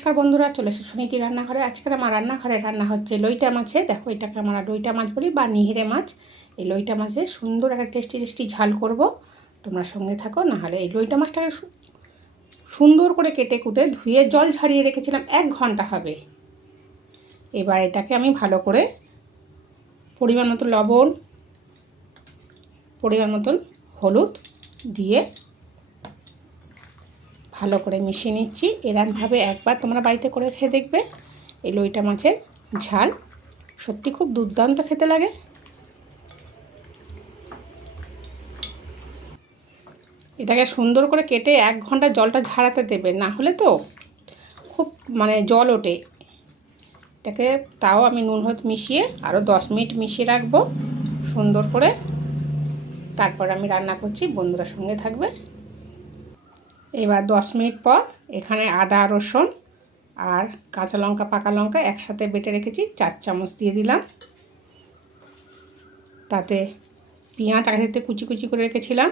নমস্কার বন্ধুরা, চলে এসে সুনীতি রান্নাঘরে। আজকের আমার রান্নাঘরে রান্না হচ্ছে লইটা মাছে। দেখো, এটাকে আমরা লইটা মাছ বলি বা নিহিরে মাছ। এই লইটা মাছে সুন্দর একটা টেস্টি ঝাল করব। তোমরা সঙ্গে থাকো। নাহলে এই লইটা মাছটাকে সুন্দর করে কেটে কুটে ধুয়ে জল ঝরিয়ে রেখেছিলাম, 1 ঘন্টা হবে। এবার এটাকে আমি ভালো করে পরিমাণ মতো লবণ, পরিমাণ মতন হলুদ দিয়ে ভালো করে মিশিয়ে নিচ্ছি। এরকমভাবে একবার তোমরা বাড়িতে করে খেয়ে দেখবে। এই লইটা মাছের ঝাল সত্যি খুব দুর্দান্ত খেতে লাগে। এটাকে সুন্দর করে কেটে 1 ঘন্টা জলটা ঝাড়াতে দেবে, না হলে তো খুব জল ওঠে। এটাকে তাও আমি নুন হলুদ মিশিয়ে আরও 10 মিনিট মিশিয়ে রাখবো সুন্দর করে। তারপর আমি রান্না করছি, বন্ধুরা সঙ্গে থাকবে। এবার 10 মিনিট পর এখানে আদা রসুন আর কাঁচা লঙ্কা পাকা লঙ্কা একসাথে বেটে রেখেছি 4 চামচ দিয়ে দিলাম। তাতে পেঁয়াজ আগে থেকে কুচি কুচি করে রেখেছিলাম,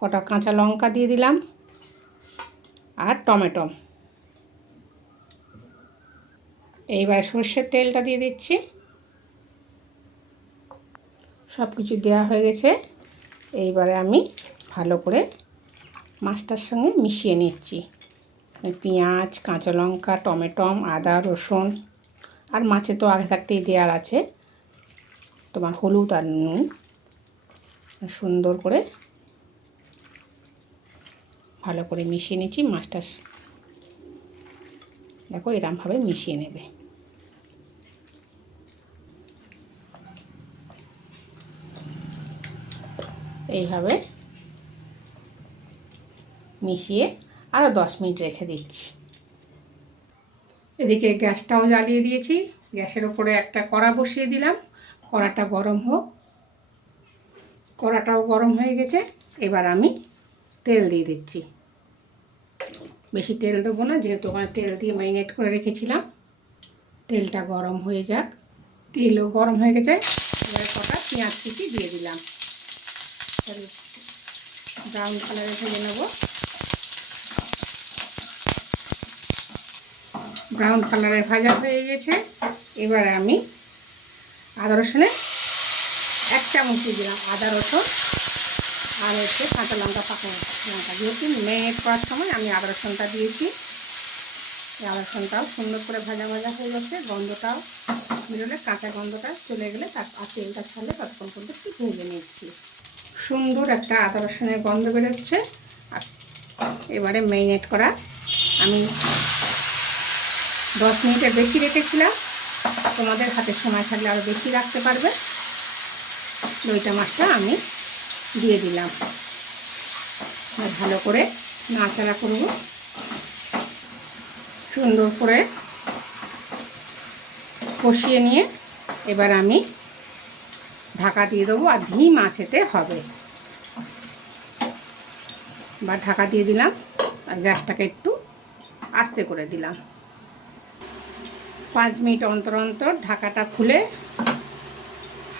কটা কাঁচা লঙ্কা দিয়ে দিলাম আর টমেটো। এইবার সর্ষের তেলটা দিয়ে দিচ্ছি। সব কিছু দেওয়া হয়ে গেছে। এইবারে আমি ভালো করে মাছটার সঙ্গে মিশিয়ে নিচ্ছি। পেঁয়াজ কাঁচা লঙ্কা টমেটো আদা রসুন আর মাছে তো আগে থাকতেই দেওয়ার আছে তোমার হলুদ আর নুন। সুন্দর করে ভালো করে মিশিয়ে নিচ্ছি। মাছটা দেখো এরকমভাবে মিশিয়ে নেবে। এইভাবে মিশিয়ে আরও 10 মিনিট রেখে দিচ্ছি। এদিকে গ্যাসটাও জ্বালিয়ে দিয়েছি। গ্যাসের ওপরে একটা কড়া বসিয়ে দিলাম। কড়াটা গরম হোক। কড়াটাও গরম হয়ে গেছে। এবার আমি তেল দিয়ে দিচ্ছি। বেশি তেল দেবো না, যেহেতু ওখানে তেল দিয়ে ম্যারিনেট করে রেখেছিলাম। তেলটা গরম হয়ে যাক। তেলও গরম হয়ে গেছে। এবার কটা পেঁয়াজ কুচি দিয়ে দিলাম। ব্রাউন কালারে ভেজে নেব। ব্রাউন কালারে ভাজা হয়ে গেছে। এবারে আমি আদা রসুনের 1 চামচ দিয়ে দিলাম। আদা রসুন আর হচ্ছে কাঁচা লঙ্কা পাকা লঙ্কা, যেহেতু ম্যারিনেট করার সময় আমি আদা রসুনটা দিয়েছি। এই আদা রসুনটাও সুন্দর করে ভাজা ভাজা হয়ে যাচ্ছে। গন্ধটাও বেরোলে, কাঁচা গন্ধটা চলে গেলে আর তেলটা ছাড়লে ততক্ষণ পর্যন্ত একটু ভেজে নিচ্ছি। সুন্দর একটা আদা রসুনের গন্ধ বেরোচ্ছে। আর এবারে ম্যারিনেট করা আমি 10 মিনিটের বেশি রেখেছিলাম। তোমাদের হাতে সময় থাকলে আরও বেশি রাখতে পারবে। লইটা মাছটা আমি দিয়ে দিলাম। আর ভালো করে নাড়াচাড়া করব। সুন্দর করে কষিয়ে নিয়ে এবার আমি ঢাকা দিয়ে দেবো। আর ধিম আঁচেতে হবে। বা ঢাকা দিয়ে দিলাম আর গ্যাসটাকে একটু আস্তে করে দিলাম। 5 মিনিট অন্তর অন্তর ঢাকাটা খুলে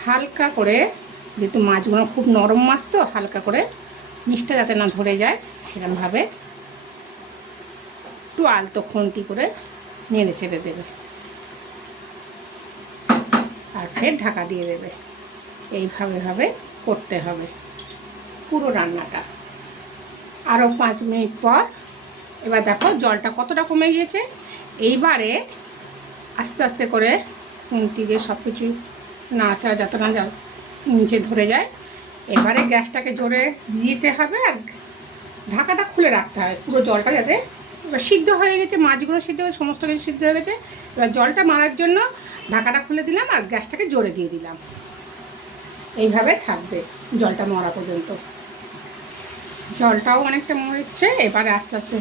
হালকা করে, যেহেতু মাছগুলো খুব নরম মাছ তো, হালকা করে নিচটা যাতে না ধরে যায় সেরকমভাবে একটু আলতো খুন্তি করে নেড়ে চেড়ে দেবে। আর ফের ঢাকা দিয়ে দেবে। এইভাবে করতে হবে পুরো রান্নাটা। আরও 5 মিনিট পর এবার দেখো জলটা কতটা কমে গিয়েছে। এইবারে আস্তে আস্তে করে খুন্তি দিয়ে সব কিছু নাড়াচাড়া যত না নিচে ধরে যায়। এবারে গ্যাসটাকে জোরে দিতে হবে আর ঢাকাটা খুলে রাখতে হবে। পুরো জলটা যাতে এবার সিদ্ধ হয়ে গেছে, মাছগুলো সিদ্ধ হয়ে সমস্ত কিছু সিদ্ধ হয়ে গেছে। এবার জলটা মারার জন্য ঢাকাটা খুলে দিলাম আর গ্যাসটাকে জোরে দিয়ে দিলাম। এইভাবে থাকবে জলটা মরা পর্যন্ত। জলটাও অনেকটা মরেছে। এবারে আস্তে আস্তে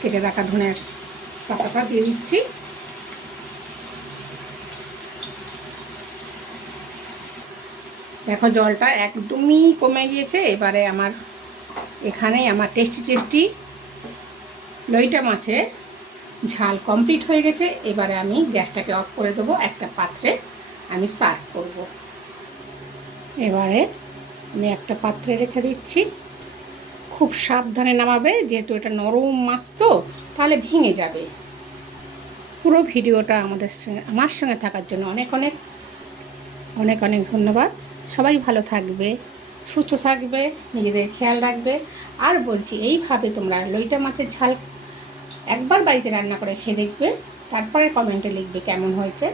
কেটে রাখা ধনে পাতাটা দিয়ে দিচ্ছি। দেখো জলটা একদমই কমে গিয়েছে। এবারে আমার এখানেই আমার টেস্টি লইটা মাছের ঝাল কমপ্লিট হয়ে গেছে। এবারে আমি গ্যাসটাকে অফ করে দেবো। একটা পাত্রে আমি সার্ভ করব। এবারে আমি একটা পাত্রে রেখে দিচ্ছি। খুব সাবধানে নামাবে, যেহেতু এটা নরম মাছ তো তাহলে ভেঙে যাবে। পুরো ভিডিওটা আমার সঙ্গে থাকার জন্য অনেক অনেক অনেক অনেক ধন্যবাদ। সবাই ভালো থাকবে, সুস্থ থাকবে, নিজেদের খেয়াল রাখবে। আর বলছি, এইভাবে তোমরা লইটা মাছের ঝাল একবার বাড়িতে রান্না করে খেয়ে দেখবে, তারপরে কমেন্টে লিখবে কেমন হয়েছে।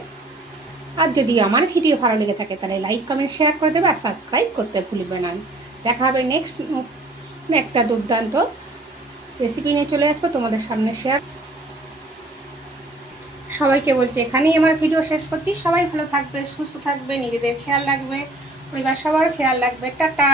আর যদি আমার ভিডিও ভালো লেগে থাকে তাহলে লাইক কমেন্ট শেয়ার করে দেবে, আর সাবস্ক্রাইব করতে ভুলবে না। দেখা হবে নেক্সট একটা দুর্দান্ত রেসিপি নিয়ে চলে আসবো তোমাদের সামনে শেয়ার। সবাইকে বলছি এখানেই আমার ভিডিও শেষ করছি। সবাই ভালো থাকবে, সুস্থ থাকবে, নিজেদের খেয়াল রাখবে, পরিবার সবার খেয়াল রাখবে। টাটা।